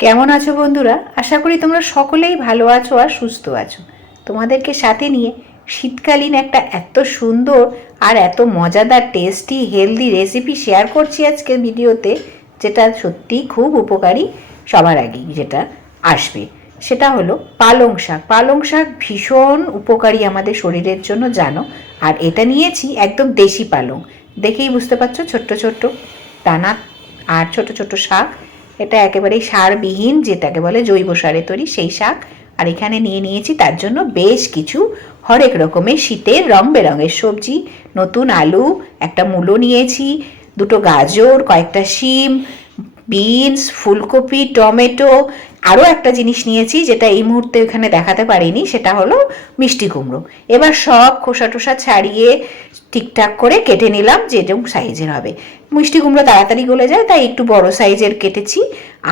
কেমন আছো বন্ধুরা? আশা করি তোমরা সকলেই ভালো আছো আর সুস্থ আছো। তোমাদেরকে সাথে নিয়ে শীতকালীন একটা এত সুন্দর আর এত মজাদার টেস্টি হেলদি রেসিপি শেয়ার করছি আজকে ভিডিওতে, যেটা সত্যিই খুব উপকারী সবার আগেই যেটা আসবে। সেটা হলো পালং শাক। পালং শাক ভীষণ উপকারী আমাদের শরীরের জন্য, জানো? আর এটা নিয়েছি একদম দেশি পালং। দেখেই বুঝতে পারছ ছোট্ট ছোট্ট দানা আর ছোট ছোট শাক। এটা একেবারেই সারবিহীন, যেটাকে বলে জৈব সারে তৈরি সেই শাক। আর এখানে নিয়ে নিয়েছি, তার জন্য বেশ কিছু হরেক রকমের শীতের রং বেরঙের সবজি। নতুন আলু, একটা মূলো নিয়েছি, দুটো গাজর, কয়েকটা শিম, বিনস, ফুলকপি, টমেটো আরও একটা জিনিস নিয়েছি যেটা এই মুহূর্তে এখানে দেখাতে পারিনি, সেটা হলো মিষ্টি কুমড়ো। এবার সব খোসা টোসা ছাড়িয়ে ঠিকঠাক করে কেটে নিলাম যেরকম সাইজের হবে। মিষ্টি কুমড়ো তাড়াতাড়ি গলে যায়, তাই একটু বড় সাইজের কেটেছি।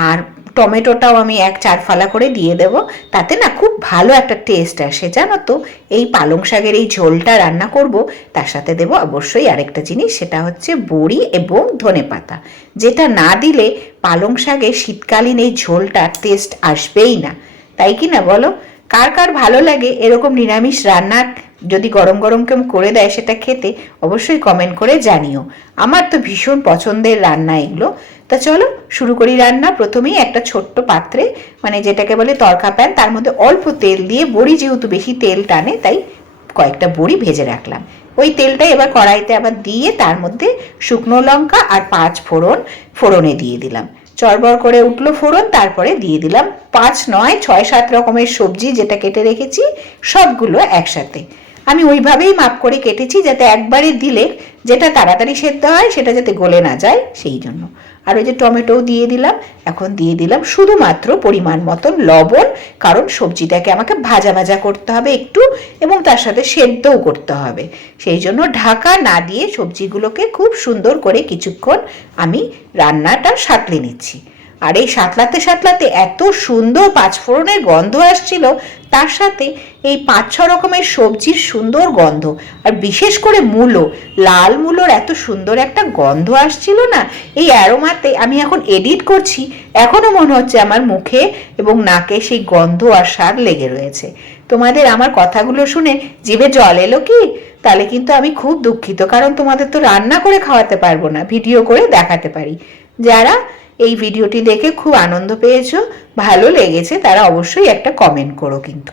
আর টমেটোটাও আমি এক চার ফালা করে দিয়ে দেব। তাতে না খুব ভালো একটা টেস্ট আসে, জানো তো? এই পালং শাকের এই ঝোলটা রান্না করব, তার সাথে দেব অবশ্যই আরেকটা জিনিস, সেটা হচ্ছে বড়ি এবং ধনে পাতা। যেটা না দিলে পালং শাকে শীতকালীন এই ঝোলটার টেস্ট আসবেই না। তাই কি না বলো? কার কার ভালো লাগে এরকম নিরামিষ রান্না যদি গরম গরম কেম করে দেয় সেটা খেতে, অবশ্যই কমেন্ট করে জানিও। আমার তো ভীষণ পছন্দের রান্না এগুলো। তা চলো, শুরু করি রান্না। প্রথমেই একটা ছোট্ট পাত্রে মানে যেটাকে বলে তরকা প্যান তার মধ্যে অল্প তেল দিয়ে, বড়ি যেহেতু বেশি তেল টানে, তাই কয়েকটা বড়ি ভেজে রাখলাম। ওই তেলটা এবার কড়াইতে আবার দিয়ে, তার মধ্যে শুকনো লঙ্কা আর পাঁচ ফোড়ন, ফোড়নে দিয়ে দিলাম। চড়বড় করে উঠল ফোড়ন, তারপরে দিয়ে দিলাম পাঁচ, নয়, ছয়, সাত রকমের সবজি যেটা কেটে রেখেছি, সবগুলো একসাথে। আমি ওইভাবেই মাপ করে কেটেছি যাতে একবারে দিলে যেটা তাড়াতাড়ি সেদ্ধ হয় সেটা যাতে গলে না যায়, সেই জন্য। আর ওই যে টমেটোও দিয়ে দিলাম, এখন দিয়ে দিলাম শুধুমাত্র পরিমাণ মতন লবণ, কারণ সবজিটাকে আমাকে ভাজা ভাজা করতে হবে একটু এবং তার সাথে সেদ্ধও করতে হবে। সেই জন্য ঢাকা না দিয়ে সবজিগুলোকে খুব সুন্দর করে কিছুক্ষণ আমি রান্নাটা সাঁতলে নিচ্ছি। আর এই সাঁতলাতে সাঁতলাতে এত সুন্দর পাঁচফোড়নের গন্ধ আসছিল, তার সাথে এই পাঁচ ছ রকমের সবজির সুন্দর গন্ধ আর বিশেষ করে মূলো। লাল মূলোর এত সুন্দর একটা গন্ধ আসছিল না, এই অ্যারোমাতে আমি এখন এডিট করছি এখনও মনে হচ্ছে আমার মুখে এবং নাকে সেই গন্ধ আর স্বাদ লেগে রয়েছে। তোমাদের আমার কথাগুলো শুনে জিভে জল এলো কি? তাহলে কিন্তু আমি খুব দুঃখিত, কারণ তোমাদের তো রান্না করে খাওয়াতে পারব না, ভিডিও করে দেখাতে পারি। যারা এই ভিডিওটি দেখে খুব আনন্দ পেয়েছ, ভালো লেগেছে, তারা অবশ্যই একটা কমেন্ট করো কিন্তু।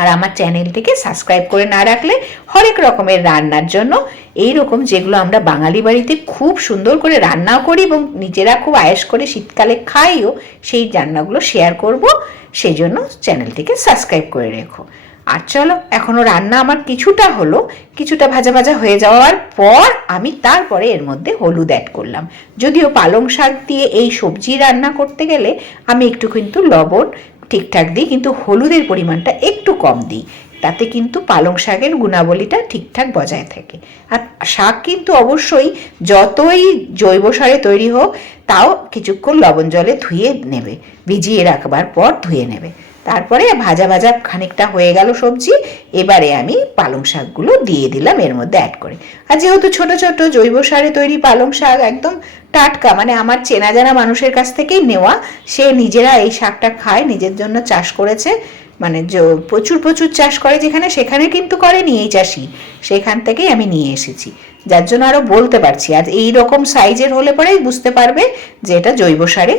আর আমার চ্যানেলটিকে সাবস্ক্রাইব করে না রাখলে হরেক রকমের রান্নার জন্য এই রকম যেগুলো আমরা বাঙালি বাড়িতে খুব সুন্দর করে রান্নাও করি এবং নিজেরা খুব আয়েস করে শীতকালে খাইও, সেই রান্নাগুলো শেয়ার করব সেই জন্য চ্যানেলটিকে সাবস্ক্রাইব করে রেখো। আর চলো, এখনও রান্না আমার কিছুটা হলো, কিছুটা ভাজা ভাজা হয়ে যাওয়ার পর আমি তারপরে এর মধ্যে হলুদ অ্যাড করলাম। যদিও পালং শাক দিয়ে এই সবজি রান্না করতে গেলে আমি একটু কিন্তু লবণ ঠিকঠাক দিই, কিন্তু হলুদের পরিমাণটা একটু কম দিই। তাতে কিন্তু পালং শাকের গুণাবলীটা ঠিকঠাক বজায় থাকে। আর শাক কিন্তু অবশ্যই যতই জৈব সারে তৈরি হোক, তাও কিছুক্ষণ লবণ জলে ধুয়ে নেবে। ভিজিয়ে রাখবার পর ধুয়ে নেবে। তারপরে ভাজা ভাজা খানিকটা হয়ে গেল সবজি, এবারে আমি পালং শাকগুলো দিয়ে দিলাম এর মধ্যে অ্যাড করে। আর যেহেতু ছোট ছোট জৈব সারে তৈরি পালং শাক একদম টাটকা মানে আমার চেনা জানা মানুষের কাছ থেকেই নেওয়া, সে নিজেরা এই শাকটা খায়, নিজের জন্য চাষ করেছে মানে প্রচুর প্রচুর চাষ করে, যেখানে সেখানে কিন্তু করেনি এই চাষি, সেখান থেকেই আমি নিয়ে এসেছি। যার জন্য আরও বলতে পারছি, আর এই রকম সাইজের হলে পরেই বুঝতে পারবে যে এটা জৈব সারে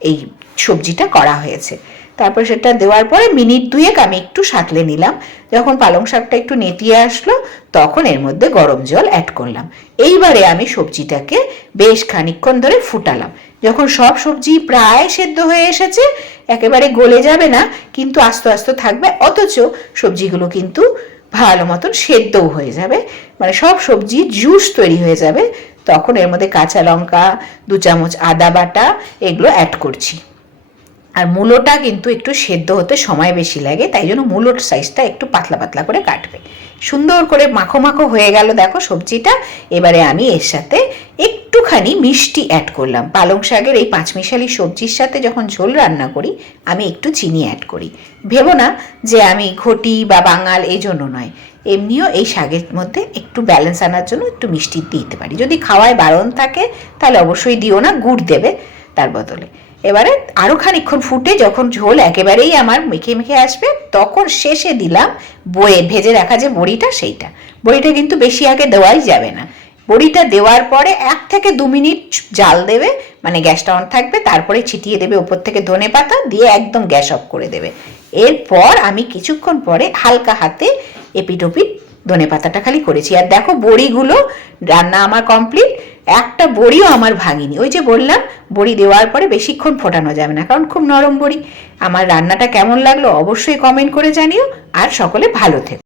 এই সবজিটা করা হয়েছে। তারপর সেটা দেওয়ার পরে মিনিট দুয়েক আমি একটু সাঁতলে নিলাম। যখন পালং শাকটা একটু নেতিয়ে আসলো, তখন এর মধ্যে গরম জল অ্যাড করলাম। এইবারে আমি সবজিটাকে বেশ খানিকক্ষণ ধরে ফুটালাম। যখন সব সবজি প্রায় সেদ্ধ হয়ে এসেছে, একেবারে গলে যাবে না, কিন্তু আস্তে আস্তে থাকবে, অথচ সবজিগুলো কিন্তু ভালো মতন সেদ্ধও হয়ে যাবে। মানে সব সবজি জুস তৈরি হয়ে যাবে। তখন এর মধ্যে কাঁচা লঙ্কা, দু চামচ আদা বাটা, এগুলো অ্যাড করছি। আর মূলোটা কিন্তু একটু সেদ্ধ হতে সময় বেশি লাগে, তাই জন্য মূলোর সাইজটা একটু পাতলা পাতলা করে কাটবে। সুন্দর করে মাখো মাখো হয়ে গেল দেখো সবজিটা, এবারে আমি এর সাথে একটুখানি মিষ্টি অ্যাড করলাম। পালং শাকের এই পাঁচমিশালি সবজির সাথে যখন ঝোল রান্না করি, আমি একটু চিনি অ্যাড করি। ভেবো না যে আমি ঘটি বা বাঙাল এই জন্য নয়, এমনিও এই শাকের মধ্যে একটু ব্যালেন্স আনার জন্য একটু মিষ্টি দিতে পারি। যদি খাওয়ায় বারণ থাকে, তাহলে অবশ্যই দিও না, গুড় দেবে তার বদলে। এবারে আরও খানিক্ষণ ফুটে যখন ঝোল একেবারেই আমার মেখে মেখে আসবে, তখন শেষে দিলাম বয়ে, ভেজে রাখা যে বড়িটা সেইটা। বড়িটা কিন্তু বেশি আগে দেওয়াই যাবে না। বড়িটা দেওয়ার পরে এক থেকে দু মিনিট জাল দেবে মানে গ্যাসটা অন থাকবে, তারপরে ছিটিয়ে দেবে ওপর থেকে ধনে পাতা, দিয়ে একদম গ্যাস অফ করে দেবে। এরপর আমি কিছুক্ষণ পরে হালকা হাতে এপিটোপিট ধনে পাতাটা খালি করেছি। আর দেখো বড়িগুলো রান্না আমার কমপ্লিট একটা বড়িও আমার ভাঙিনি ওই যে বললাম, বড়ি দেওয়ার পরে বেশিক্ষণ ফোটানো যাবে না, কারণ খুব নরম বড়ি। আমার রান্নাটা কেমন লাগল অবশ্যই কমেন্ট করে জানিও, আর সকলে ভালো থেকো।